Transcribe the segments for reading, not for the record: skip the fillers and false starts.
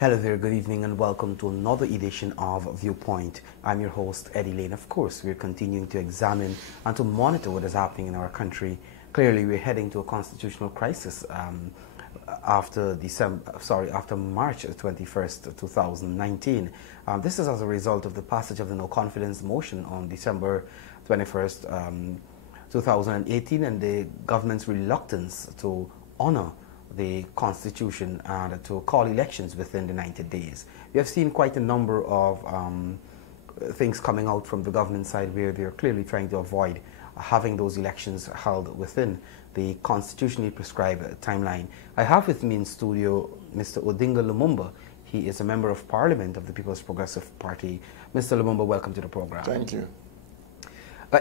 Hello there, good evening and welcome to another edition of Viewpoint. I'm your host, Eddie Lane. Of course, we're continuing to examine and to monitor what is happening in our country. Clearly, we're heading to a constitutional crisis after March 21st, 2019. This is as a result of the passage of the no-confidence motion on December 21st, 2018 and the government's reluctance to honor the Constitution and to call elections within the 90 days. We have seen quite a number of things coming out from the government side where they're clearly trying to avoid having those elections held within the constitutionally prescribed timeline. I have with me in studio Mr. Odinga Lumumba. He is a member of Parliament of the People's Progressive Party. Mr. Lumumba, welcome to the program. Thank you.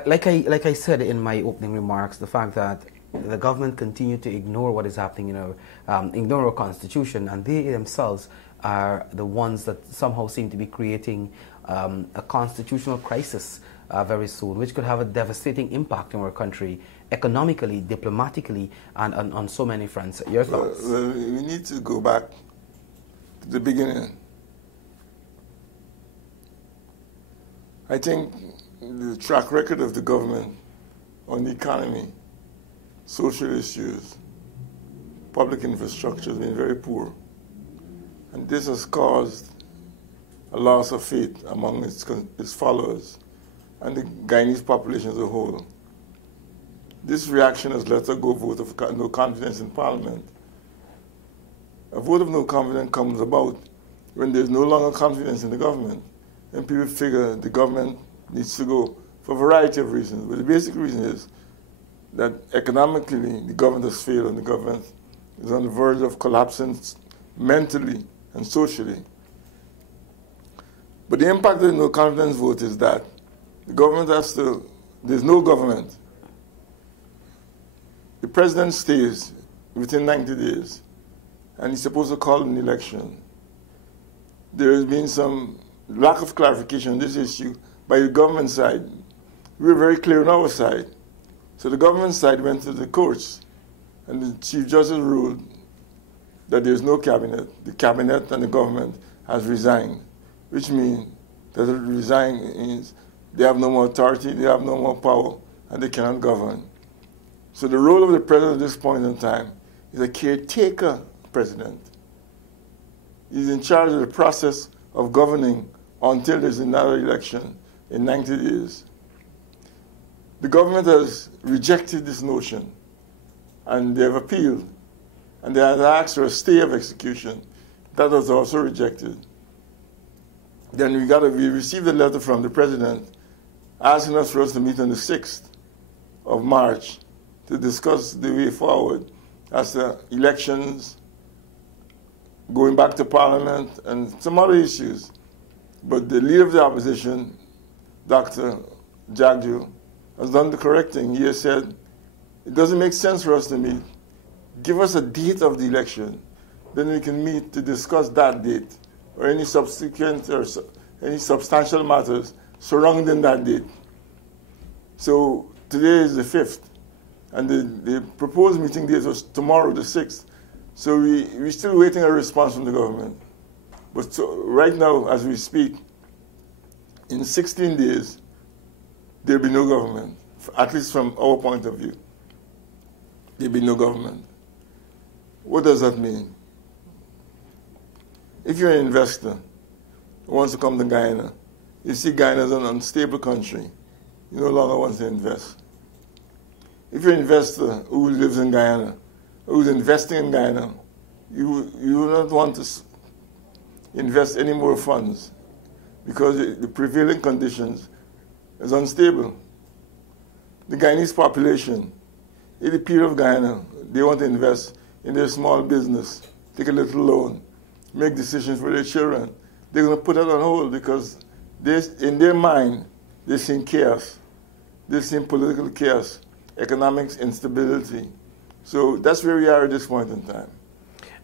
Like I said in my opening remarks, the fact that the government continue to ignore what is happening, ignore our constitution, and they themselves are the ones that somehow seem to be creating a constitutional crisis very soon, which could have a devastating impact on our country, economically, diplomatically, and on so many fronts. Your thoughts? Well, we need to go back to the beginning. I think the track record of the government on the economy, social issues, public infrastructure has been very poor. And this has caused a loss of faith among its followers and the Guyanese population as a whole. This reaction has led to a vote of no confidence in Parliament. A vote of no confidence comes about when there's no longer confidence in the government, and people figure the government needs to go for a variety of reasons. But the basic reason is that economically the government has failed and the government is on the verge of collapsing mentally and socially. But the impact of the no confidence vote is that the government there's no government. The president stays within 90 days and he's supposed to call an election. There has been some lack of clarification on this issue by the government side. We were very clear on our side. So the government side went to the courts, and the Chief Justice ruled that there is no cabinet. The cabinet and the government has resigned, which means that means they have no more authority, they have no more power, and they cannot govern. So the role of the president at this point in time is a caretaker president. He's in charge of the process of governing until there's another election in 90 days. The government has rejected this notion, and they have appealed, and they have asked for a stay of execution. That was also rejected. Then we received a letter from the president asking us for us to meet on the 6th of March to discuss the way forward as to elections, going back to Parliament, and some other issues. But the leader of the opposition, Dr. Jagju, has done the correct thing. He has said, it doesn't make sense for us to meet. Give us a date of the election. Then we can meet to discuss that date or any subsequent or any substantial matters surrounding that date. So today is the 5th, and the proposed meeting date was tomorrow, the 6th. So we're still waiting a response from the government. But so right now, as we speak, in 16 days, there'll be no government, at least from our point of view. There'll be no government. What does that mean? If you're an investor who wants to come to Guyana, you see Guyana as an unstable country, you no longer want to invest. If you're an investor who lives in Guyana, who's investing in Guyana, you will not want to invest any more funds because the prevailing conditions is unstable. The Guyanese population, in the period of Guyana, they want to invest in their small business, take a little loan, make decisions for their children. They're going to put that on hold because in their mind, they're seeing chaos. They're seeing political chaos, economic instability. So that's where we are at this point in time.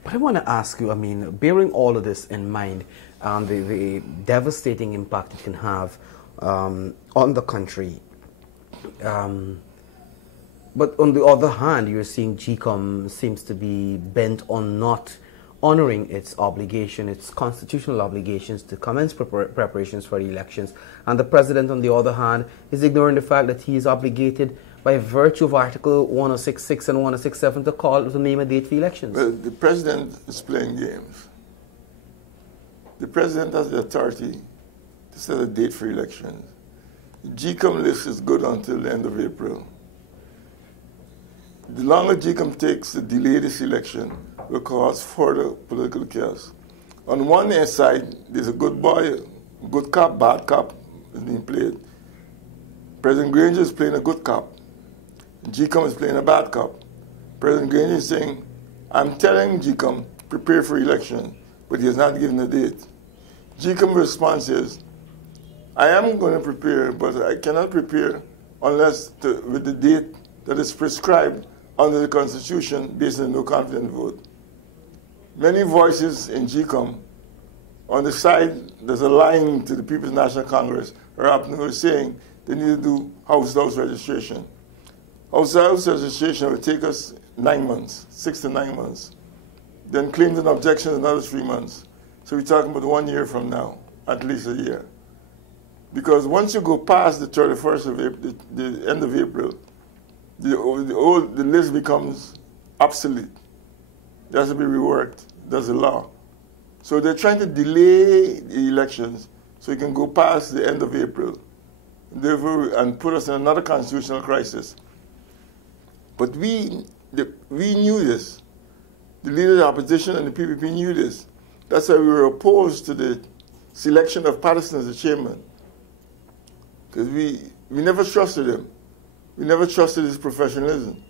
But I want to ask you, bearing all of this in mind, the devastating impact it can have on the country, but on the other hand, you're seeing GCOM seems to be bent on not honoring its obligation, its constitutional obligations to commence preparations for the elections. And the president, on the other hand, is ignoring the fact that he is obligated by virtue of Article 1066 and 1067 to name a date for elections. Well, the president is playing games. The president has the authority to set a date for elections. The GCOM list is good until the end of April. The longer GCOM takes to delay this election will cause further political chaos. On one side, there's a good boy, good cop, bad cop is being played. President Granger is playing a good cop. GCOM is playing a bad cop. President Granger is saying, I'm telling GCOM, prepare for election, but he has not given a date. GCOM's response is, I am going to prepare, but I cannot prepare unless with the date that is prescribed under the Constitution based on the no confidence vote. Many voices in GCOM on the side that's aligned to the People's National Congress are up now saying they need to do house-to-house registration. House-to-house registration will take us 9 months, 6 to 9 months. Then claims and objections another 3 months. So we're talking about 1 year from now, at least a year. Because once you go past the 31st of April, the end of April, the list becomes obsolete. It has to be reworked. That's the law. So they're trying to delay the elections so it can go past the end of April, and put us in another constitutional crisis. But we knew this. The leader of the opposition and the PPP knew this. That's why we were opposed to the selection of Patterson as the chairman. Because we never trusted him. We never trusted his professionalism.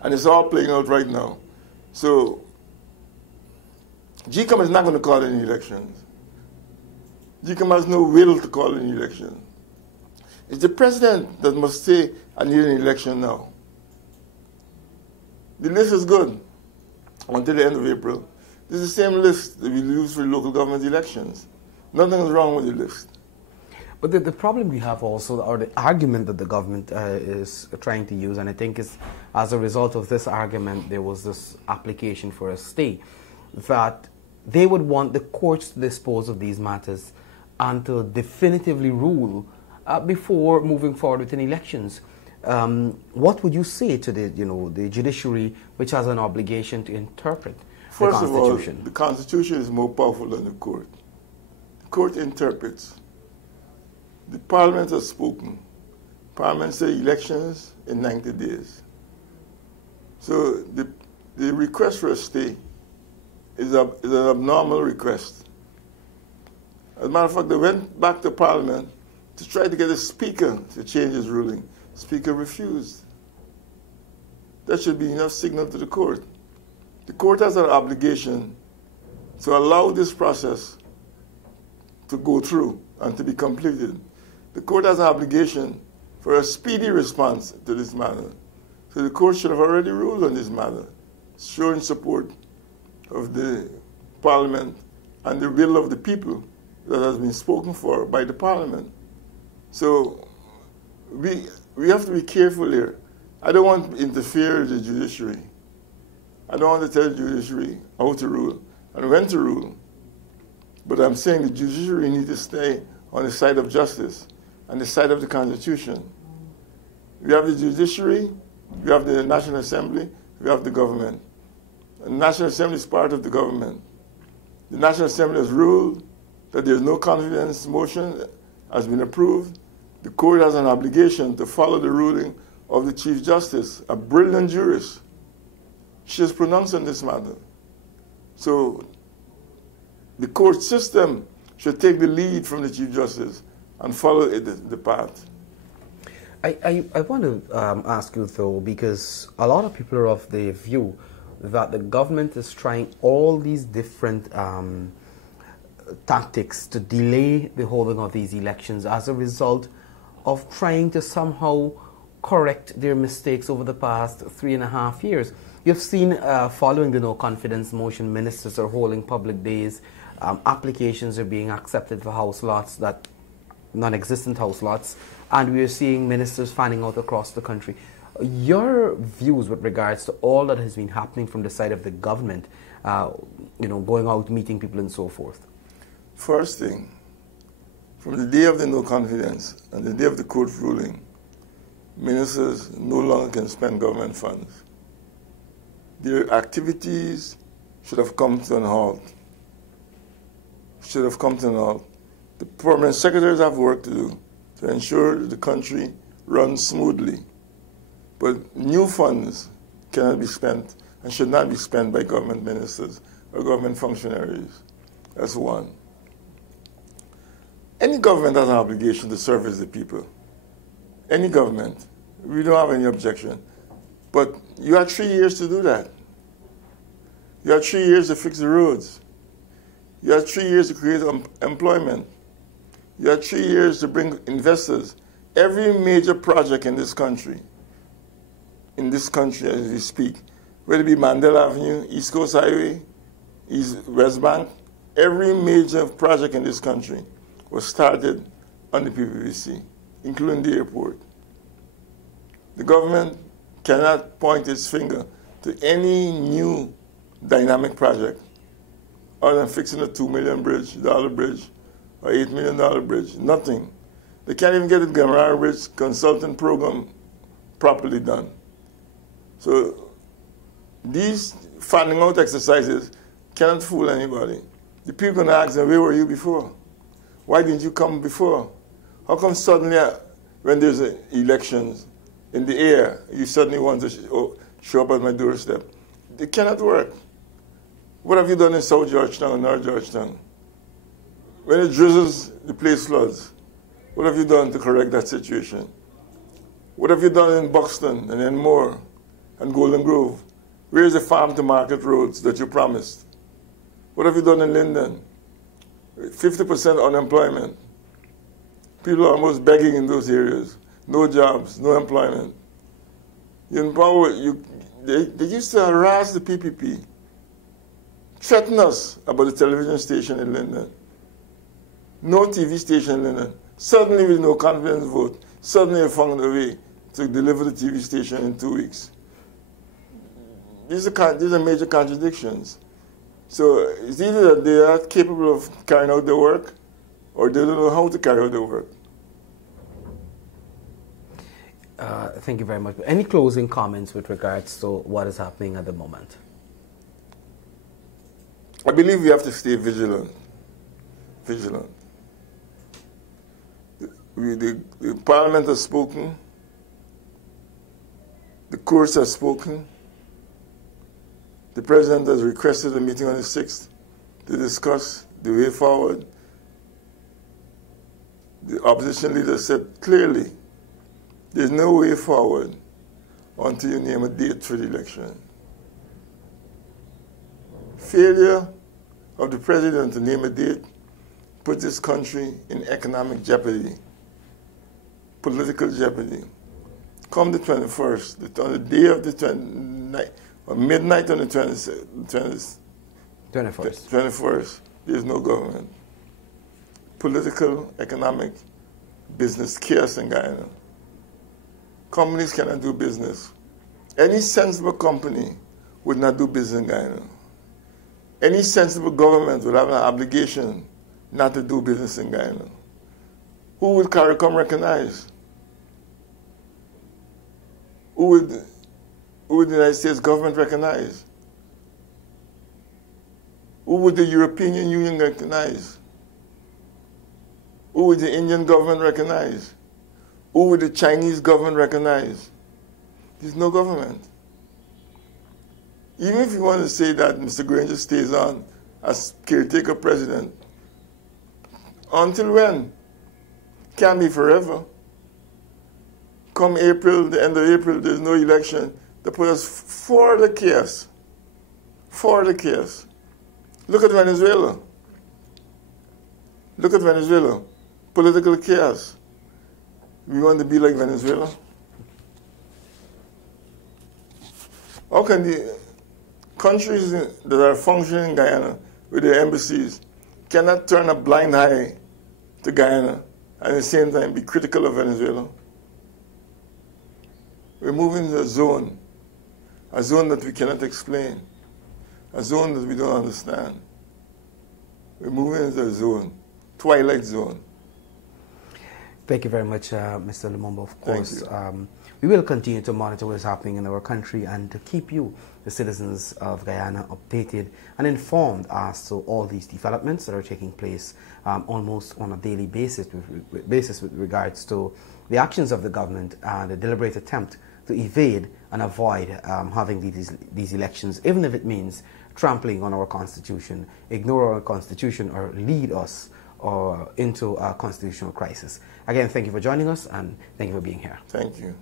And it's all playing out right now. So GCOM is not going to call any elections. GCOM has no will to call any election. It's the president that must say, I need an election now. The list is good until the end of April. This is the same list that we use for local government elections. Nothing is wrong with the list. But the problem we have also, or the argument that the government is trying to use, and I think is as a result of this argument, there was this application for a stay, that they would want the courts to dispose of these matters and to definitively rule before moving forward with any elections. What would you say to the judiciary, which has an obligation to interpret the Constitution? First of all, the Constitution is more powerful than the court. The court interprets. The Parliament has spoken. Parliament said elections in 90 days. So the request for a stay is an abnormal request. As a matter of fact, they went back to Parliament to try to get a speaker to change his ruling. The speaker refused. That should be enough signal to the court. The court has an obligation to allow this process to go through and to be completed. The court has an obligation for a speedy response to this matter. So the court should have already ruled on this matter, showing support of the Parliament and the will of the people that has been spoken for by the Parliament. So we have to be careful here. I don't want to interfere with the judiciary. I don't want to tell the judiciary how to rule and when to rule. But I'm saying the judiciary needs to stay on the side of justice and the side of the Constitution. We have the judiciary, we have the National Assembly, we have the government. The National Assembly is part of the government. The National Assembly has ruled that there is no confidence motion has been approved. The court has an obligation to follow the ruling of the Chief Justice, a brilliant jurist. She has pronounced on this matter. So the court system should take the lead from the Chief Justice and follow the path. I want to ask you, though, because a lot of people are of the view that the government is trying all these different tactics to delay the holding of these elections as a result of trying to somehow correct their mistakes over the past 3.5 years. You've seen, following the no confidence motion, ministers are holding public days, applications are being accepted for house lots, that non-existent house lots, and we are seeing ministers fanning out across the country. Your views with regards to all that has been happening from the side of the government going out, meeting people and so forth? First thing, from the day of the no confidence and the day of the court ruling, ministers no longer can spend government funds. Their activities should have come to an halt. The permanent secretaries have work to do to ensure the country runs smoothly. But new funds cannot be spent and should not be spent by government ministers or government functionaries. That's one. Any government has an obligation to service the people. Any government. We don't have any objection. But you had 3 years to do that. You had 3 years to fix the roads. You had 3 years to create employment. You had 3 years to bring investors. Every major project in this country as we speak, whether it be Mandela Avenue, East Coast Highway, West Bank, every major project in this country was started on the PPPC, including the airport. The government cannot point its finger to any new dynamic project other than fixing a $2 million bridge, or $8 million bridge. Nothing. They can't even get the Gamara Bridge consultant program properly done. So these fanning out exercises cannot fool anybody. The people are going to ask them, where were you before? Why didn't you come before? How come suddenly, when there's elections in the air, you suddenly want to show up at my doorstep? It cannot work. What have you done in South Georgetown and North Georgetown? When it drizzles, the place floods. What have you done to correct that situation? What have you done in Buxton and Enmore and Golden Grove? Where is the farm-to-market roads that you promised? What have you done in Linden? 50% unemployment. People are almost begging in those areas. No jobs, no employment. They used to harass the PPP, threaten us about the television station in Linden. No TV station in Linden. Suddenly, with no confidence vote, suddenly they found a way to deliver the TV station in 2 weeks. These are major contradictions. So it's either that they are capable of carrying out their work or they don't know how to carry out their work. Thank you very much. Any closing comments with regards to what is happening at the moment? I believe we have to stay vigilant. The Parliament has spoken. The courts have spoken. The President has requested a meeting on the 6th to discuss the way forward. The opposition leader said clearly, there's no way forward until you name a date for the election. Failure of the President to name a date puts this country in economic jeopardy, political jeopardy. Come the 21st, on the day of the 29th, or midnight on the 21st, there's no government. Political, economic, business chaos in Guyana. Companies cannot do business. Any sensible company would not do business in Guyana. Any sensible government would have an obligation not to do business in Guyana. Who would CARICOM recognize? Who would the United States government recognize? Who would the European Union recognize? Who would the Indian government recognize? Who would the Chinese government recognize? There's no government. Even if you want to say that Mr. Granger stays on as caretaker president, until when? Can't be forever. Come April, the end of April, there's no election. They put us for the chaos. For the chaos. Look at Venezuela. Look at Venezuela. Political chaos. We want to be like Venezuela? How can the countries that are functioning in Guyana with their embassies cannot turn a blind eye to Guyana and at the same time be critical of Venezuela? We're moving to a zone that we cannot explain. a zone that we don't understand. We're moving into a zone, twilight zone. Thank you very much, Mr. Lumumba. Of course, we will continue to monitor what is happening in our country and to keep you, the citizens of Guyana, updated and informed as to all these developments that are taking place almost on a daily basis with regards to the actions of the government and the deliberate attempt to evade and avoid having these elections, even if it means trampling on our constitution, ignore our constitution, or lead us into a constitutional crisis. Again, thank you for joining us and thank you for being here. Thank you.